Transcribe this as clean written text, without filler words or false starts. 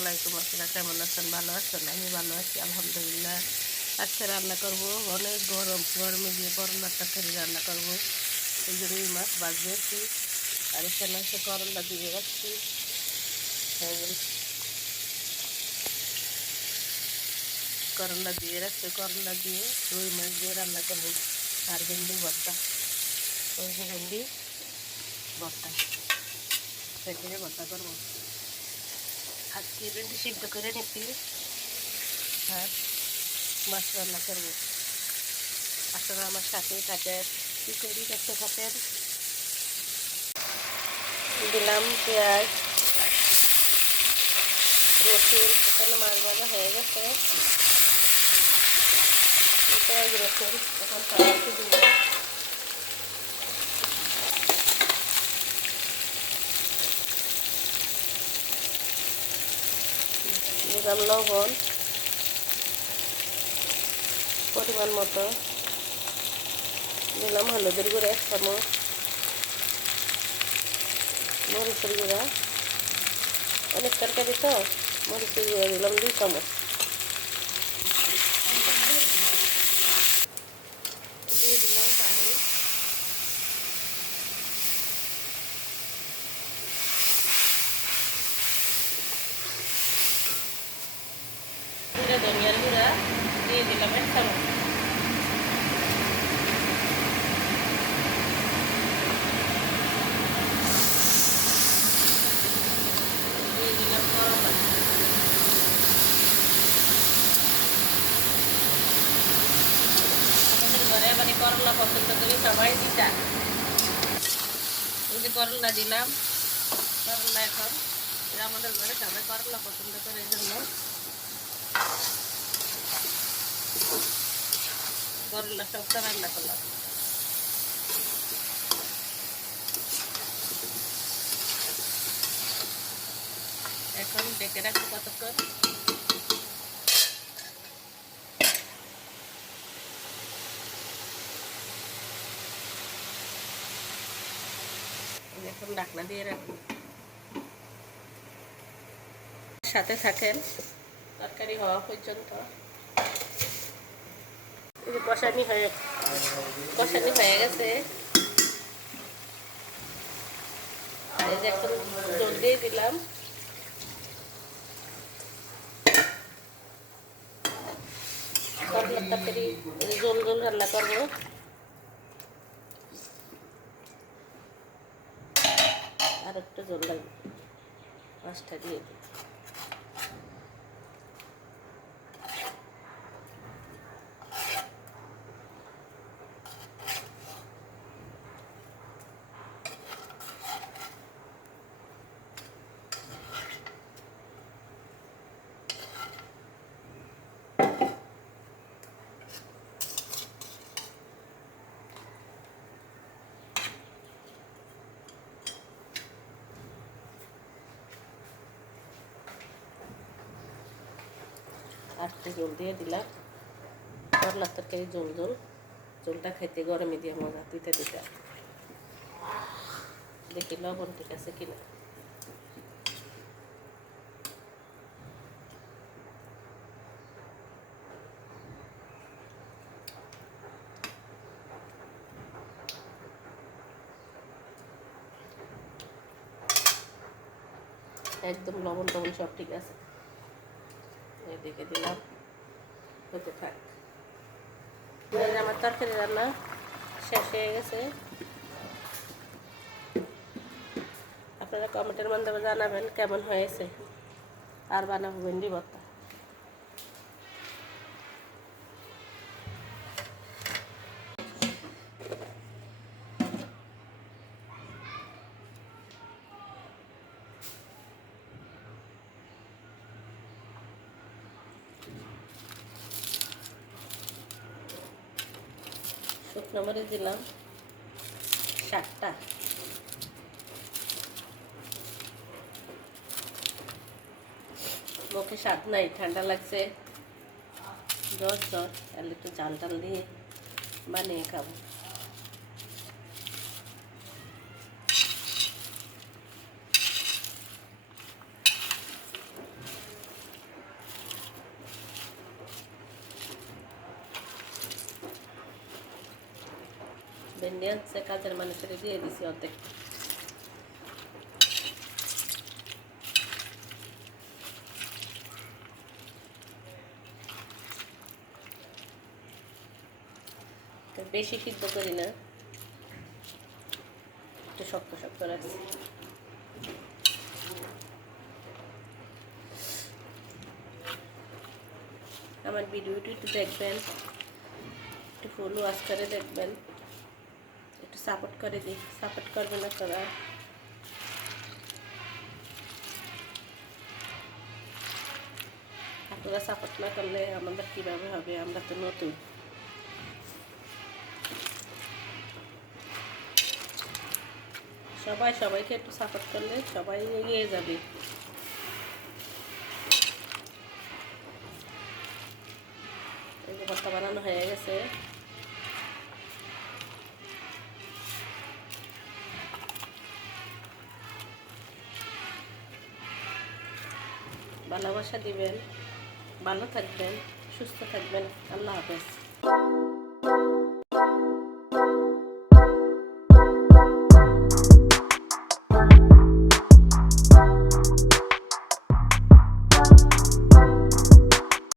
আলাইকুম, আপনারা কেমন আছেন? ভালো আছেন? আমি ভালো আছি আলহামদুলিল্লাহ। আজকে রান্না করব অনেক গরমে দিয়ে করলার তরকারি রান্না করব। এই যে রুই মাছ ভাজছি আর এখানে হচ্ছে করলা দিয়ে রাখছি। করলা দিয়ে রাখছি, করলা দিয়ে রুই মাছ দিয়ে রান্না করব। আর ভেন্ডি ভর্তা, ওই যে ভেন্ডি ভর্তা, ভেন্ডি ভর্তা করবো। আজকে ভেন্ডি সিদ্ধ করে নিচ্ছি আর মাছ রান্না করবো। আপনারা আমার সাথেই থাকেন, কী করি দেখতে থাকেন। দিলাম পেঁয়াজ, রসুন, এখানে মাছ ভাজা হয়ে গেছে। পেঁয়াজ রসুন এখন টমেটো দিব, দিলাম লবণ পরিমাণ মতো, দিলাম হলুদের গুঁড়া 1 চামচ, মরিচের গুঁড়া, অনেক তরকারি তো মরিচের গুঁড়া দিলাম 2 চামচ, দিয়ে দিলাম পানি, ধনিয়ার গুঁড়া দিয়ে দিলাম 1 চামচ, দিয়ে দিলাম করলা, আমাদের ঘরে মানে করলা পছন্দ করি সবাই দিতা। এই যে করলা দিলাম, করলা এখন আমাদের ঘরে সবাই করলা পছন্দ করে, এই জন্য করলা সবটা রান্না করলাম। এখন ডেকে রাখবো কতক্ষণ। এখন ঢাকনা দিয়ে রাখবো, সাথে থাকেন তরকারি হওয়া পর্যন্ত। এই যে কষানি হয়ে গেছে, এই যে এখন জল দিয়ে দিলাম। করলার তরকারি জল রান্না করবো, আর একটু জল লাগবে, মাছটা দিয়ে দিই। আর একটু জল দিয়ে দিলাম। করলার তরকারি জলটা খাইতে গরমে দিয়ে মজা দিতে দেখি লবণ ঠিক আছে কিনা। একদম লবণ টবণ সব ঠিক আছে, দেখে দিলাম, হতে থাক। আমার তরকারি রান্না শেষ হয়ে গেছে। আপনারা কমেন্টের মাধ্যমে জানাবেন কেমন হয়েছে। আর বানাবো ভেন্ডি ভর্তা। শুকনো মরিচ দিলাম 7টা, মুখে স্বাদ নাই, ঠান্ডা লাগছে, জ্বর একটু ঝাল দিয়ে বানিয়ে খাবো। ভেন্ডি আনছে, কাজের মানুষের দিয়ে দিছি অর্ধেক। বেশি সিদ্ধ করি না, একটু শক্ত শক্ত রাখছি। আমার ভিডিওটি একটু দেখবেন, একটু ফুল ওয়াশ করে দেখবেন, একটু সাপোর্ট করে দিই। সাপোর্ট করবেন আপনারা। আপনারা সাপোর্ট না করলে আমাদের কীভাবে হবে? আমরা তো নতুন। সবাই সবাইকে একটু সাপোর্ট করলে সবাই এগিয়ে যাবে। এই যে ভর্তা বানানো হয়ে গেছে। ভালোবাসা দিবেন, ভালো থাকবেন, সুস্থ থাকবেন। আল্লাহ হাফেজ।